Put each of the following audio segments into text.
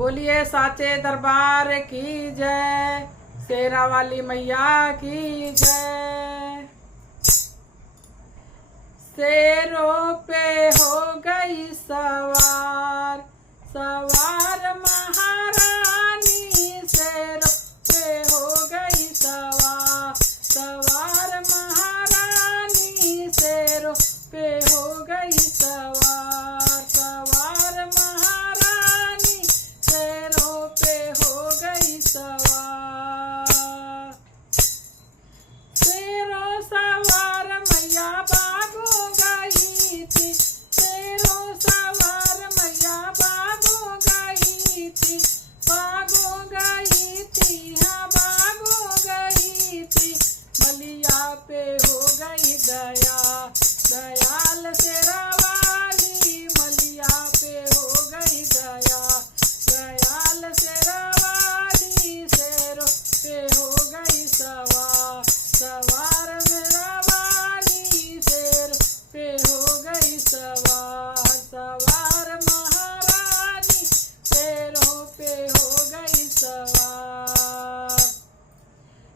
बोलिए साचे दरबार की जय, शेरा वाली मैया की जय। शेरों पे हो गई सवार, सवार महारानी। शेरों पे हो गई सवार, सवार महारानी। शेरों पे हो गई सवार, सवार महारानी। शेरों पे हो गई सवार। शेरों सवार मैया भागो गई थी, शेरों सवार मैया भागो गई थी, भागो गई थी, हाँ भागो गई थी। मलिया पे हो गई दया, दयाल शेरा वाली। मलिया पे हो गई दया, दयाल शेरा वाली। शेरों पे हो गई सवार, सवार मेरा वाली। शेर पे हो गई सवार, सवार महारानी। शेरों पे हो गई सवार।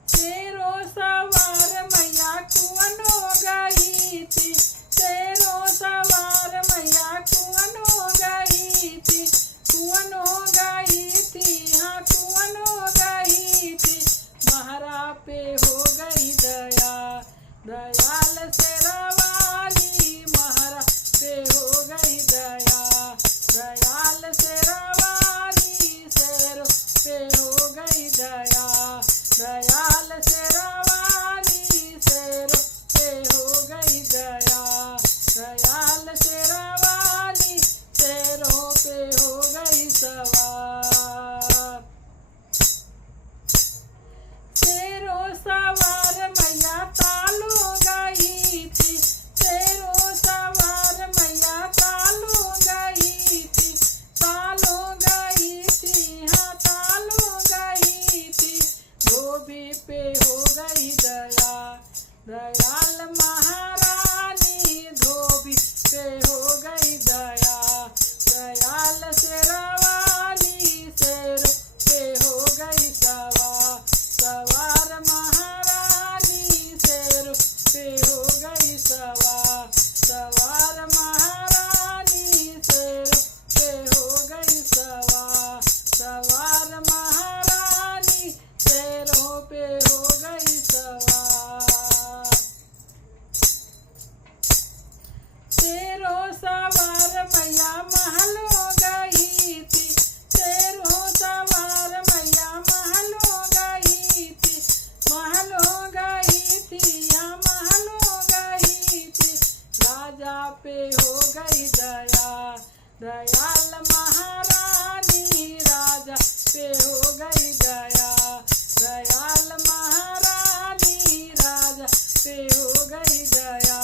शेरों सवार मैया कुंवन हो गई थी, शेरों सवार मैया कुंवन हो गई थी, कुंवन हो गई थी, हाँ कुंवन हो गई थी। महारा पे हो गई दया, दयाल शेरा वाली। महारा पे हो गई दया, दयाल शेरा वाली। शेर पे हो गई दया, दयाल शेरा वाली। शेर पे हो गई दया, दयाल शेरा वाली। शेरों पे हो गई सवार। शेरों सवार मैया तालो गई थी, शेरों सवार मैया तालो गई थी, तालो गई थी, हाँ तालो गई थी। धोबी पे हो गई दया, दयाल महारानी। धोबी पे हो गई दया, दयाल शेरा वाली। शेर पे हो गई सवार, सवार महारानी। शेर पे हो गई सवार, सवार महारानी। शेर पे हो गई सवार, सवार महारानी। शेरों पे हो गई सवार। शेरों सवार मैया महल हो गई थी, शेरों सवार मैया महल हो गई थी, महल हो गई थी, हाँ महल हो गई थी। राजा पे हो गई दया, दयाल महारानी। राजा पे हो गई दया, दयाल महारानी। राजा पे हो गई दया,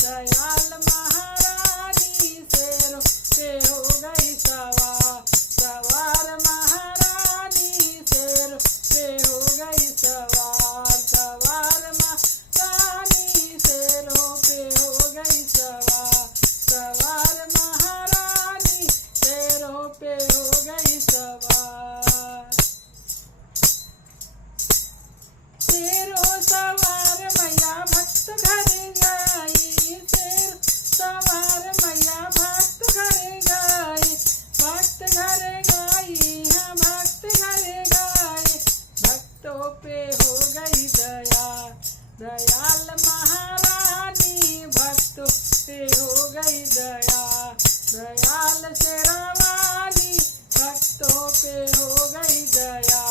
दयाल महारानी। शेरों पे हो गई सवार, सवार महारानी। शेर पे हो गई सवार, सवार महारानी। शेरों पे हो गई सवार, सवार महारानी। शेरों पे हो गई सवार। शेरों सवार मैया भक्त घर गई, शेर सवार मैया भक्त घर गई, भक्त घर गई, हाँ भक्त घर गई। भक्तों पे हो गई दया, दयाल महारानी। भक्तों पे हो गई दया, दयाल शेरा वाली। भक्तों पे हो गई दया,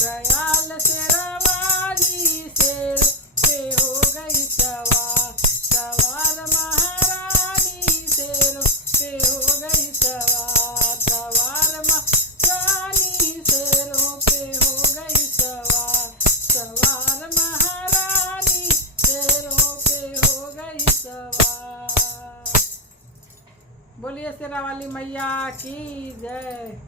दयाल शेरा वाली। शेर पे हो गई सवार, सवार महारानी। शेर पे हो गई सवार, सवार महारानी। शेरों पे हो गई सवार, सवार महारानी। शेरों पे हो गई सवार। बोलिए शेरा वाली मैया की जय।